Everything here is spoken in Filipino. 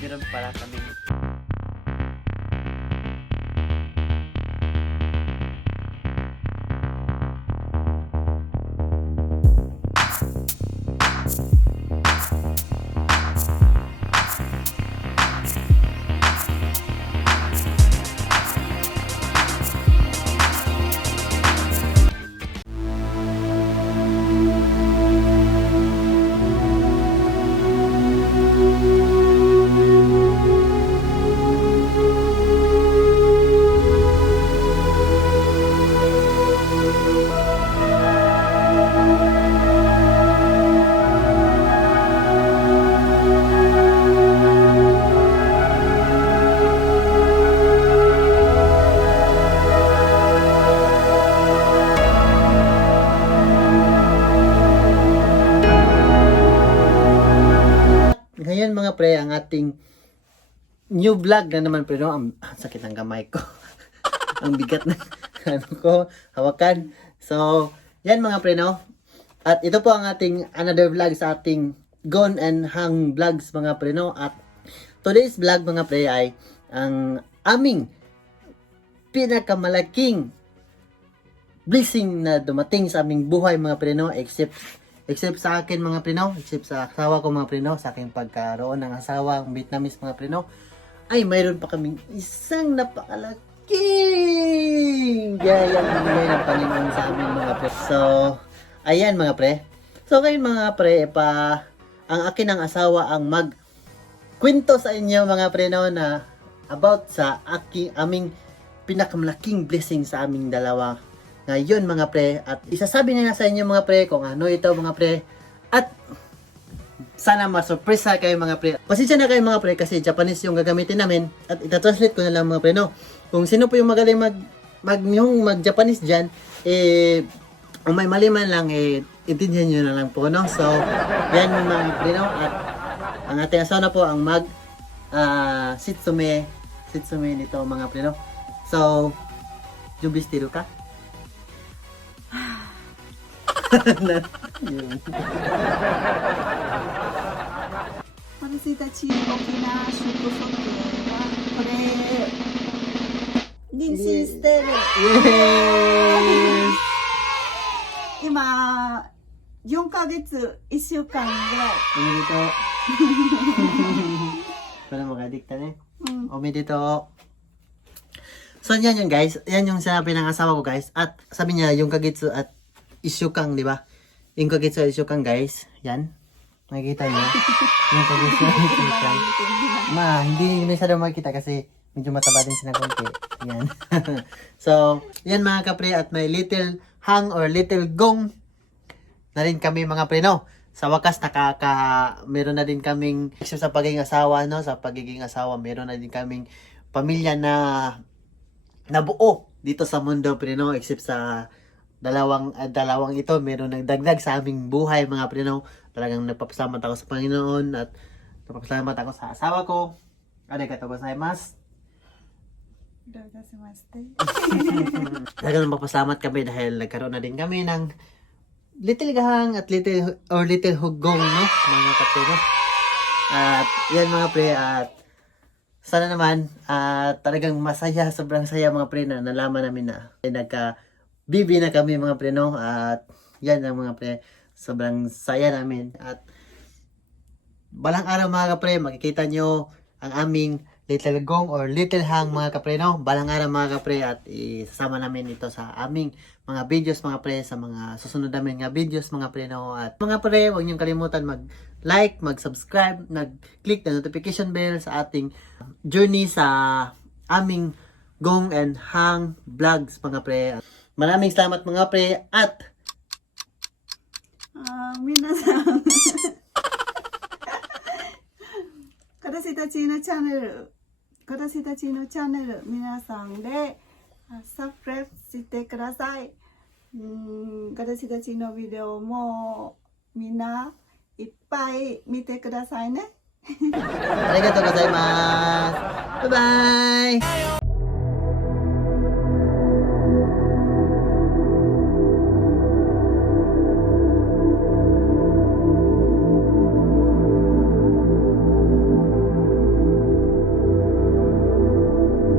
meron pala kami Ngayon mga pre, ang ating new vlog na naman pero ang, ang sakit ng gamay ko. ang bigat na ano ko, hawakan. So, yan mga pre no. At ito po ang ating another vlog sa ating Gone and Hang vlogs mga pre no. At today's vlog mga pre ay ang aming pinakamalaking blessing na dumating sa aming buhay mga pre no. Except Except sa akin mga prino, except sa asawa ko mga prino, sa aking pagkaroon ng asawa, ang Vietnamese mga prino, ay mayroon pa kaming isang napakalaking gayang binigay ng Panginoon sa amin mga pre. So, ayan mga pre. So, ngayon mga pre, pa, ang akin ng asawa ang mag kwento sa inyo mga pre no, na about sa aking aming pinakamalaking blessing sa aming dalawa ngayon mga pre at isasabi niya sa inyo mga pre kung ano ito mga pre at sana ma-surprise kayo mga pre. Pasensya na kayo mga pre kasi Japanese yung gagamitin namin at itatranslate ko na lang mga pre no. Kung sino po yung magaling mag mag yung mag Japanese diyan eh kung may mali man lang eh intindihan niyo na lang po no. So yan mga pre no at ang ating asawa na po ang mag ah sitsume sitsume nito mga pre no. So Jubistiro ka? na, yun. 私たち沖縄食測はこれ妊娠してる Yes! 今4ヶ月1週間ぐ Umi dito. Para makadikta na eh. らい、うん、 Umi dito. So, yan yun guys. Yan yung sinabi ng asawa ko guys. At sabi niya, yung kagitsu at isyukang, di ba? Yung kagitsu at isyukang guys. Yan. Makikita niyo. yung isyukang. Ma, hindi masyado makikita kasi medyo mataba din sila konti. Yan. so, yan mga kapre at may little hang or little gong na rin kami mga pre, no? Sa wakas, nakaka, meron na din kaming, sa pagiging asawa, no? Sa pagiging asawa, meron na din kaming pamilya na nabuo dito sa mundo, pre, no? Except sa dalawang uh, dalawang ito meron nagdagdag sa aming buhay mga Pinoy. Talagang nagpapasalamat ako sa Panginoon at nagpapasalamat ako sa asawa ko. Ano ka tago sa mas? Talagang magpasalamat kami dahil nagkaroon na din kami ng little gahang at little or little hugong no mga katuno. At yan mga pre at sana naman at talagang masaya sobrang saya mga pre na nalaman namin na nagka bibi na kami mga pre, no? At yan ang mga pre, sobrang saya namin. At balang araw mga kapre, makikita nyo ang aming little gong or little hang mga kapre, no? Balang araw mga kapre at isasama namin ito sa aming mga videos mga pre, sa mga susunod namin nga videos mga pre, no? At mga pre, huwag niyong kalimutan mag-like, mag-subscribe, mag-click the notification bell sa ating journey sa aming gong and hang vlogs mga pre. Maraming salamat mga pre at あー皆さん私たちのチャンネル私たちのチャンネル皆さんであサブスクライブしてくださいうん私たちのビデオもみんないっぱい見てくださいね arigatou gozaimasu. Bye-bye!